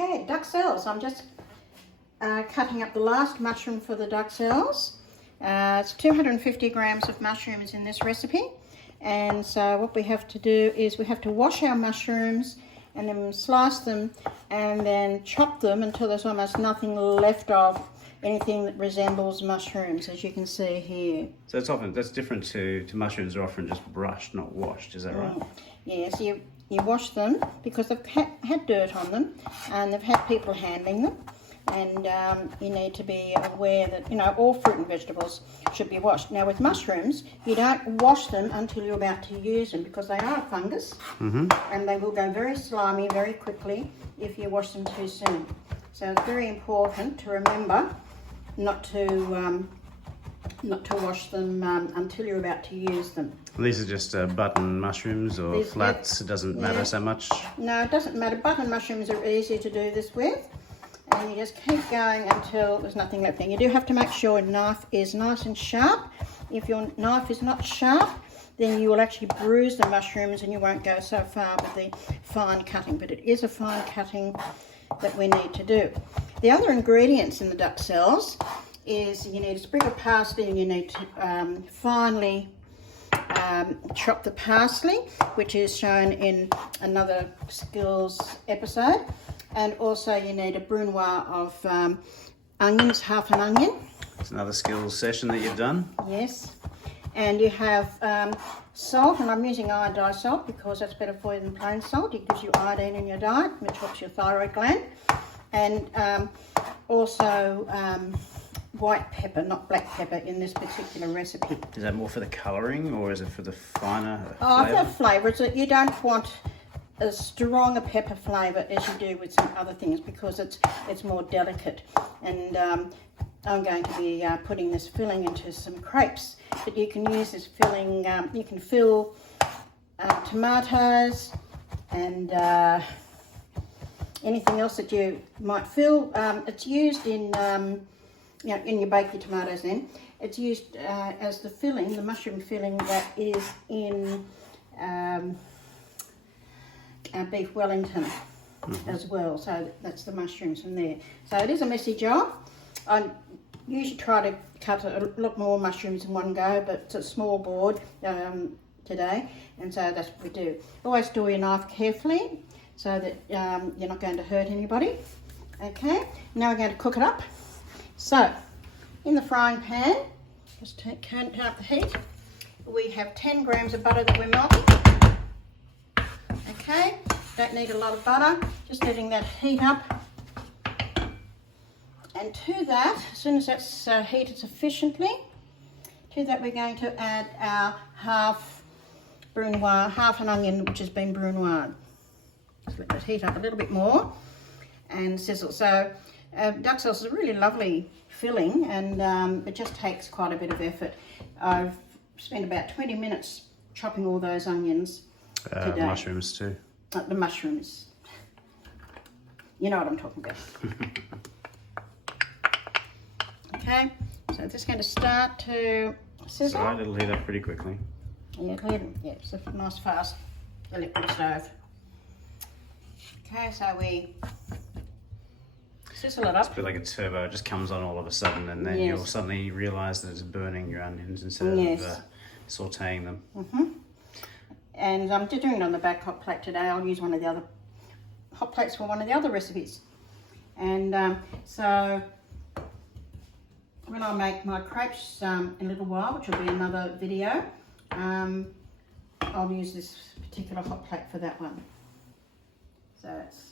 Okay, Duxelles. I'm just cutting up the last mushroom for the Duxelles. It's 250 grams of mushrooms in this recipe. And so what we have to do is we have to wash our mushrooms and then slice them and then chop them until there's almost nothing left of anything that resembles mushrooms, as you can see here. So that's different to mushrooms are often just brushed, not washed, is that right? Yes, you wash them because they've had dirt on them and they've had people handling them, and you need to be aware that, you know, all fruit and vegetables should be washed. Now with mushrooms, you don't wash them until you're about to use them because they are a fungus, and they will go very slimy very quickly if you wash them too soon. So it's very important to remember not to wash them until you're about to use them. These are just button mushrooms or flats, it doesn't matter so much? No, it doesn't matter. Button mushrooms are easy to do this with, and you just keep going until there's nothing left. And you do have to make sure your knife is nice and sharp. If your knife is not sharp, then you will actually bruise the mushrooms and you won't go so far with the fine cutting, but it is a fine cutting that we need to do. The other ingredients in the Duxelles is you need a sprig of parsley, and you need to finely chop the parsley, which is shown in another skills episode, and also you need a brunoise of onions, half an onion. It's another skills session that you've done. Yes, and you have salt, and I'm using iodized salt because that's better for you than plain salt. It gives you iodine in your diet, which helps your thyroid gland, and also white pepper, not black pepper, in this particular recipe. Is that more for the colouring or is it for the finer flavour? For flavour. It's that you don't want as strong a pepper flavour as you do with some other things because it's more delicate. And I'm going to be putting this filling into some crepes, but you can use this filling, you can fill tomatoes and anything else that you might fill. It's used in in your bake your tomatoes in. It's used as the filling, the mushroom filling that is in beef Wellington as well. So that's the mushrooms from there. So it is a messy job. I usually try to cut a lot more mushrooms in one go, but it's a small board today, and so that's what we do. Always store your knife carefully so that you're not going to hurt anybody. Okay, now we're going to cook it up. So, in the frying pan, just turn up the heat. We have 10 grams of butter that we're melting. Okay, don't need a lot of butter, just letting that heat up. And to that, as soon as that's heated sufficiently, to that we're going to add our half an onion which has been brunoised. Just let that heat up a little bit more and sizzle. So Duxelles is a really lovely filling, and it just takes quite a bit of effort. I've spent about 20 minutes chopping all those onions today. Mushrooms too. The mushrooms. You know what I'm talking about. Okay, so this is going to start to sizzle. Right, it'll heat up pretty quickly. Yeah, it's a nice fast electric stove. Okay, so we sizzle it up. It's a bit like a turbo, it just comes on all of a sudden, and then you'll suddenly realise that it's burning your onions instead of sauteing them. And I'm doing it on the back hot plate today. I'll use one of the other hot plates for one of the other recipes. And so when I make my crepes in a little while, which will be another video, I'll use this particular hot plate for that one. So it's